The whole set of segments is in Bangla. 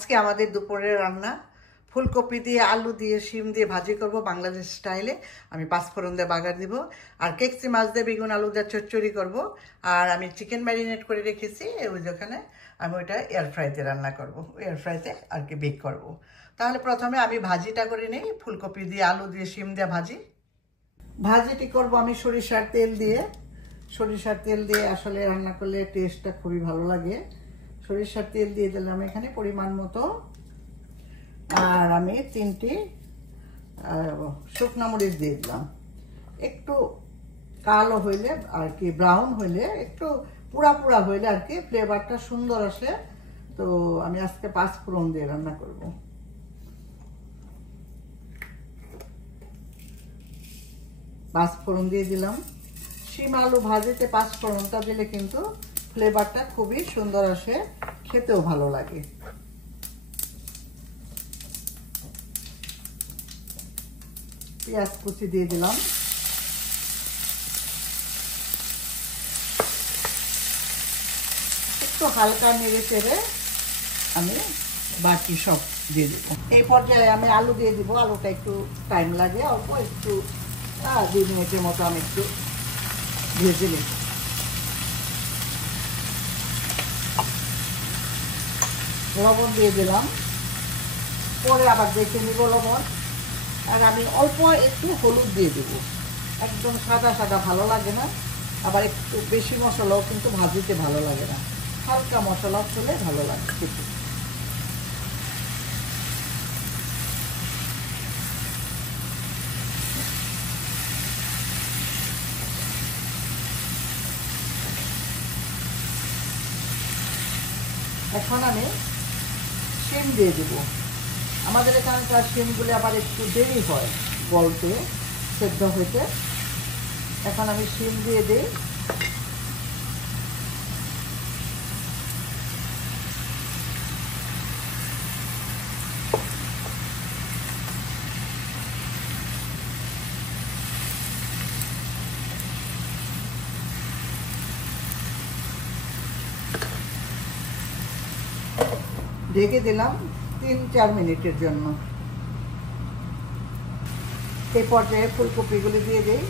আজকে আমাদের দুপুরের রান্না ফুলকপি দিয়ে আলু দিয়ে শিম দিয়ে ভাজি করব বাংলাদেশ স্টাইলে। আমি পাঁচফোড়ন দিয়ে বাগার দিব আর কেকসি মাছ দিয়ে বেগুন আলু দিয়ে চচ্চড়ি করব। আর আমি চিকেন ম্যারিনেট করে রেখেছি ওই যেখানে আমি ওইটা এয়ার ফ্রাইতে রান্না করব, এয়ার ফ্রাইতে আর কি বেক করব। তাহলে প্রথমে আমি ভাজিটা করে নিই, ফুলকপি দিয়ে আলু দিয়ে শিম দিয়ে ভাজিটি করব আমি সরিষার তেল দিয়ে। সরিষার তেল দিয়ে আসলে রান্না করলে টেস্টটা খুবই ভালো লাগে। সরিষার তেল দিয়ে দিলাম এখানে পরিমাণ মতো, আর আমি 3টি শুকনো মরিচ দিয়ে দিলাম। একটু কালো হইলে আর কি, ব্রাউন হইলে, একটু পুরা পুরা হইলে আর কি ফ্লেভারটা সুন্দর আসে। তো আমি আজকে পাঁচফোড়ন দিয়ে রান্না করব। পাঁচফোড়ন দিয়ে দিলাম। শিম আলু ভাজিতে পাঁচফোড়নটা দিলে কিন্তু ফ্লেভারটা খুবই সুন্দর আসে, খেতেও ভালো লাগে। পেঁয়াজ কুচি দিয়ে দিলাম। একটু হালকা নেড়ে চেড়ে আমি বাকি সব দিয়ে দিব। এই পর্যায়ে আমি আলু দিয়ে দিব। আলুটা একটু টাইম লাগে, অল্প একটু 2 মিনিটের মতো আমি একটু ভেজে নিই। লবণ দিয়ে দিলাম, পরে আবার দেখে নিব লবণ। আর আমি অল্প একটু হলুদ দিয়ে দেব। একদম সাদা সাদা ভালো লাগে না, আবার একটু বেশি মশলাও কিন্তু ভাজিতে ভালো লাগে না, হালকা মশলা হলে ভালো লাগে খেতে। এখন আমি শিম দিয়ে দেব। আমাদের এখানকার শিমগুলি আবার একটু দেরি হয় গলতে, সেদ্ধ হইতে। এখন আমি শিম দিয়ে দিই। ঢেকে দিলাম 3-4 মিনিটের জন্য। এই পর্যায়ে ফুলকপিগুলি দিয়ে দিই।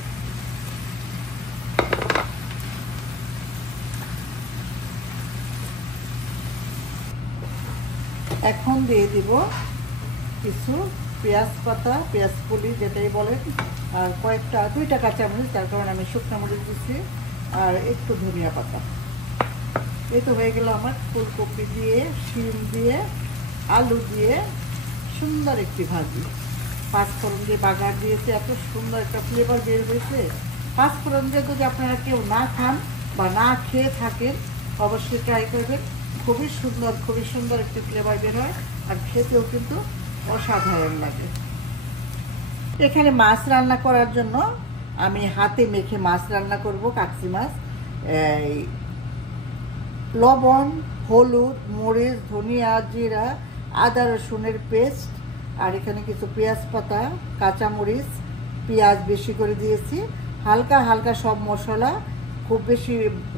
এখন দিয়ে দিব কিছু পেঁয়াজ পাতা, পেঁয়াজ কলি যেটাই বলেন, আর কয়েকটা 2টা কাঁচামরিচ, তার কারণে আমি শুকনো মরিচ দিচ্ছি, আর একটু ধনিয়া পাতা। এই তো হয়ে গেল আমার ফুলকপি দিয়ে শিম দিয়ে আলু দিয়ে সুন্দর একটি ভাজি। পাঁচফোড়ন দিয়ে বাগার দিয়েছে, এত সুন্দর একটা ফ্লেভার বের হয়েছে। পাঁচফোড়ন দিয়ে যদি আপনারা কেউ না খান বা না খেয়ে থাকেন, অবশ্যই ট্রাই করবেন। খুবই সুন্দর একটি ফ্লেভার বের হয়, আর খেতেও কিন্তু অসাধারণ লাগে। এখানে মাছ রান্না করার জন্য আমি হাতে মেখে মাছ রান্না করব, কাকসি মাছ। লবণ, হলুদ, মরিচ, ধনিয়া, জিরা, আদা রসুনের পেস্ট, আর এখানে কিছু পেঁয়াজ পাতা, কাঁচামরিচ, পেঁয়াজ বেশি করে দিয়েছি। হালকা হালকা সব মশলা, খুব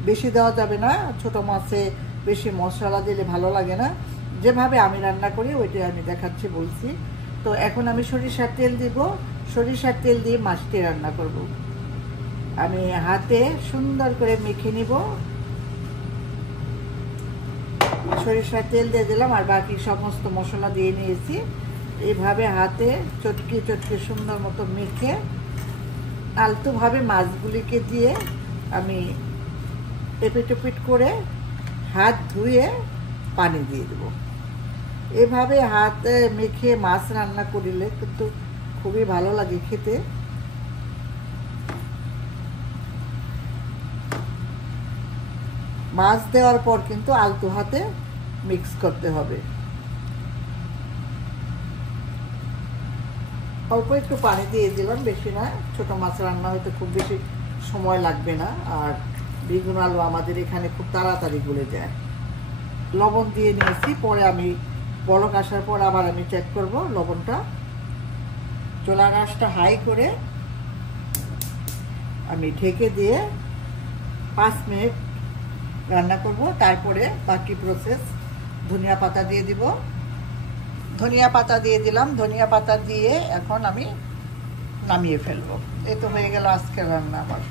বেশি দেওয়া যাবে না, ছোট মাছে বেশি মশলা দিলে ভালো লাগে না। যেভাবে আমি রান্না করি ওইটাই আমি দেখাচ্ছি, বলছি। তো এখন আমি সরিষার তেল দিব। সরিষার তেল দিয়ে মাছটি রান্না করব। আমি হাতে সুন্দর করে মেখে নিব। সরিষার তেল দিয়ে দিলাম, আর বাকি সমস্ত মশলা দিয়ে নিয়েছি। এইভাবে হাতে চটকে চটকে সুন্দর মতো মেখে আলতোভাবে মাছগুলিকে দিয়ে আমি এপিট করে হাত ধুয়ে পানি দিয়ে দেব। এভাবে হাতে মেখে মাছ রান্না করিলে কিন্তু খুবই ভালো লাগে খেতে। মাছ দেওয়ার পর কিন্তু আলতো হাতে মিক্স করতে হবে। অল্প একটু পানি দিয়ে দিলাম, বেশি না। ছোট মাছ রান্না হইতে খুব বেশি সময় লাগবে না, আর বেগুন আলু আমাদের এখানে খুব তাড়াতাড়ি গলে যায়। লবণ দিয়ে নিয়েছি, পরে আমি বলক আসার পর আবার আমি চেক করব লবণটা। চুলার আঁচটা হাই করে আমি ঢেকে দিয়ে 5 মিনিট রান্না করব। তারপরে বাকি প্রসেস, ধনিয়া পাতা দিয়ে দিব, ধনিয়া পাতা দিয়ে দিলাম। ধনিয়া পাতা দিয়ে এখন আমি নামিয়ে ফেলবো। এই তো হয়ে গেল আজকের রান্না আমার।